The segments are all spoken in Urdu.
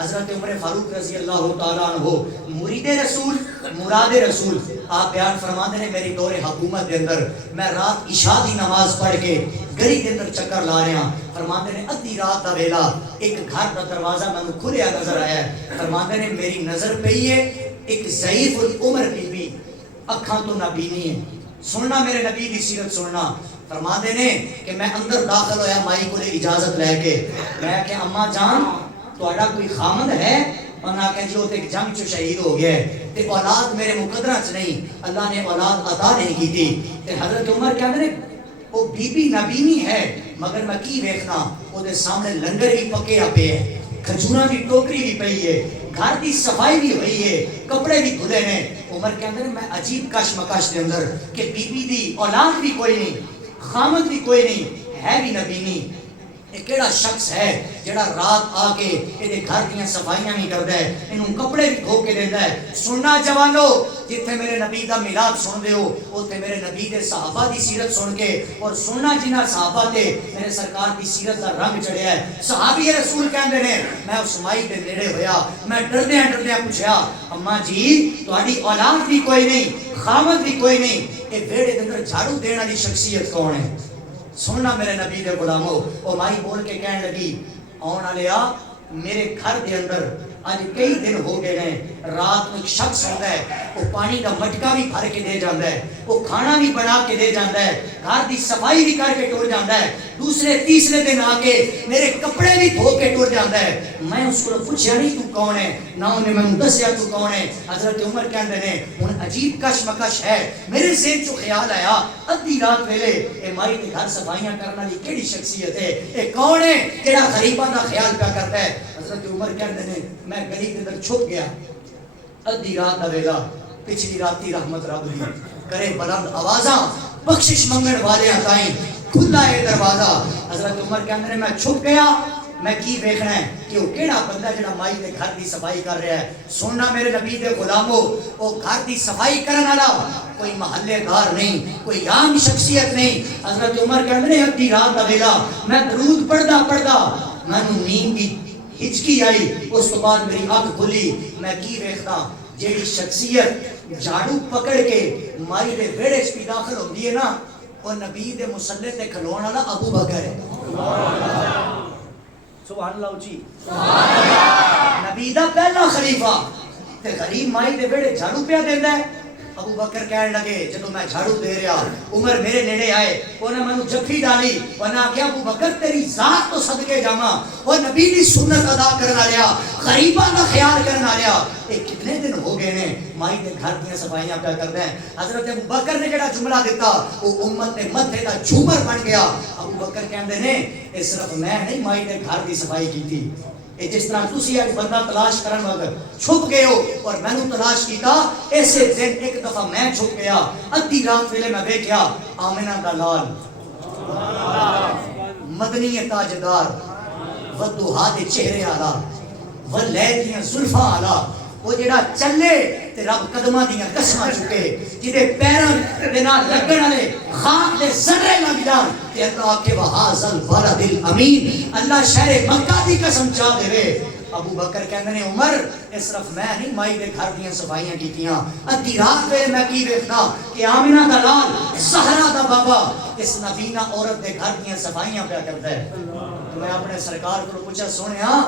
حضرت عمر فاروق رضی اللہ تعالیٰ عنہ مرید رسول مراد رسول آپ بیان فرماتے ہیں میری دور حکومت دے اندر میں رات عشاء دی نماز پڑھ کے گلی دے اندر چکر لا رہا فرماتے ہیں ادھی رات دا ویلا ایک گھر دا دروازہ میں کھلیا نظر آیا ہے فرماتے ہیں میری نظر پئی ہے ایک ضعیف العمر بی بی اکھاں تو نابینی ہے سننا میرے نبی دی سیرت سننا فرماتے ہیں کہ میں اندر داخل ہویا مائی کو لے اجازت لے کے میں کہ اماں جان تہاڈا کوئی خامد ہے انہاں کہ جو تے جنگ چ شہید ہو گیا ہے تے اولاد میرے مقدرہ چ نہیں اللہ نے اولاد عطا نہیں کی تھی تے حضرت عمر کہندے نے وہ بی بی نبینی ہے مگر میں کی ویکھنا او دے سامنے لنگر بھی پکیا پے ہے کھجوراں دی ٹوکری بھی پئی ہے گھر دی صفائی بھی ہوئی ہے کپڑے بھی دھلے نے عمر کہندے نے میں عجیب کشمکش دے اندر کہ بی بی دی اولاد بھی کوئی نہیں خامد بھی کوئی نہیں ہے بھی نبینی یہ کیڑا شخص ہے جڑا رات آ کے یہ گھر دیاں صفائیاں بھی کردا ہے انہوں کپڑے بھی دھو کے دیندا ہے سننا جوانو جتھے میرے نبی دا میلاد سن دے ہو اوتھے میرے نبی دے صحابہ دی سیرت سن کے اور سننا جنہاں صحابہ تے میرے سرکار دی سیرت دا رنگ چڑھیا ہے صحابی رسول کہندے نے میں اس مائی دے نیڑے ہویا میں ڈردیاں پوچھیا اماں جی تہاڈی اولاد بھی کوئی نہیں خامد بھی کوئی نہیں یہ ویڑے دے اندر جھاڑو دین والی شخصیت کون ہے سننا میرے نبی دے غلامو او مائی بول کے کہنے لگی آن والیا میرے گھر دے اندر آج کئی دن ہو گئے ہیں رات کو ایک شخص ہوتا ہے وہ پانی کا مٹکا بھی بھر کے دے جاتا ہے وہ کھانا بھی بنا کے دے جاتا ہے گھر دی صفائی بھی کر کے ٹور جاتا ہے دوسرے تیسرے دن آ کے میرے کپڑے بھی دھو کے ٹور جاتا ہے میں اس کو پوچھا نہیں تو کون ہے نہ انہیں میں دسیا تو کون ہے حضرت عمر کہندے نے ان عجیب کشمکش ہے میرے ذہن چ خیال آیا ادھی رات ویلے اے مائی دے گھر صفائیاں کرنے والی کیڑی شخصیت ہے اے کون ہے جڑا غریباں دا خیال پیا کرتا ہے حضرت عمر کہندے نے میں گلی کے اندر چھپ گیا ادھی رات دا ویلا پچھلی راتی رحمت رب دی کرے بلند آوازاں بخشش منگن والے تائیں کھلا ہے دروازہ حضرت عمر کہندے نے میں چھپ گیا میں کی دیکھنا ہے کہ وہ کیڑا بندہ جڑا مائی دے گھر دی صفائی کر رہا ہے سننا میرے نبی دے غلامو وہ گھر دی صفائی کرن والا کوئی محلے دار نہیں کوئی عام شخصیت نہیں حضرت عمر کہندے نے ادھی رات دا ویلا میں درود پڑھدا میں نیند دی ہچکی آئی اس تو بعد میری آنکھ کھلی میں کی ویکھدا جیڑی شخصیت جھاڑو پکڑ کے مائی دے ویڑے چ داخل ہوندی ہے نا وہ نبی دے مصلی تے کھلون والا ابو بکر ہے سبحان اللہ اچھی نبی دا پہلا خلیفہ تے غریب مائی دے ویڑے جھاڑو پیا دیندا ہے ابو بکر کہنے لگے جدو میں جھاڑو دے رہا عمر میرے نیڑے آئے انہوں نے مجھے جفی ڈالی ورنہ کیا ابو بکر تیری ذات تو صدقے جاما وہ نبی دی سنت ادا کرنا لیا غریباں کا خیال کرنا لیا یہ کتنے دن ہو گئے نے مائی دے گھر دیا صفائیاں پیا کرتے ہیں حضرت ابو بکر نے جڑا جملہ دیتا وہ امت نے مدھے دا جھومر بن گیا ابو بکر کہندے نے اے صرف میں نہیں مائی دے گھر دی صفائی کی تھی جس طرح تسی ایک بندہ تلاش کرن وقت چھپ گئے ہو اور میں نے تلاش کیتا ایسے دن ایک دفعہ میں چھپ گیا ادھی رات ویلے میں دیکھیا آمنہ دا لال مدنی تاجدار ودوہا دے چہرے آلا واللیل دیاں زلفاں آلا وہ جڑا چلے تے رب قدمہ دیاں قسمہ چکے جدے پیرن دینا لگن والے خاک لے ذرے لگ جان تے اللہ کے وحاظ البلد الامین اللہ شہر مکہ دی قسم چاہ دے ابو بکر کہندے نے عمر اس صرف میں نہیں مائی دے گھر دیاں صفائیاں کیتیاں ادھی رات پہ میں کی دیکھنا کہ آمنہ دا لال زہرا دا بابا اس نبینہ عورت دے گھر دیاں صفائیاں پیا کرتا ہے تو میں اپنے سرکار کو پوچھا سونیا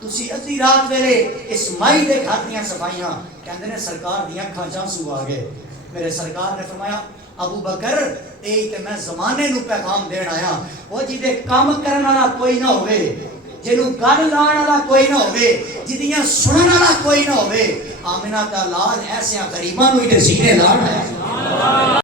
تسی ادھی رات ویلے اس مائی دے گھر دیاں صفائیاں کہندے نے سرکار دیاں اکھاں چانسو آ گئے میرے سرکار نے فرمایا ابو بکر اے تے میں زمانے نو پیغام دین آیا وہ جدے کام کرن والا کوئی نہ ہوئے جنوں گل لان والا کوئی نہ ہوئے جدیاں سنن والا کوئی نہ ہوئے آمنہ دا لال ایسے غریباں نو تے سینے لان ہے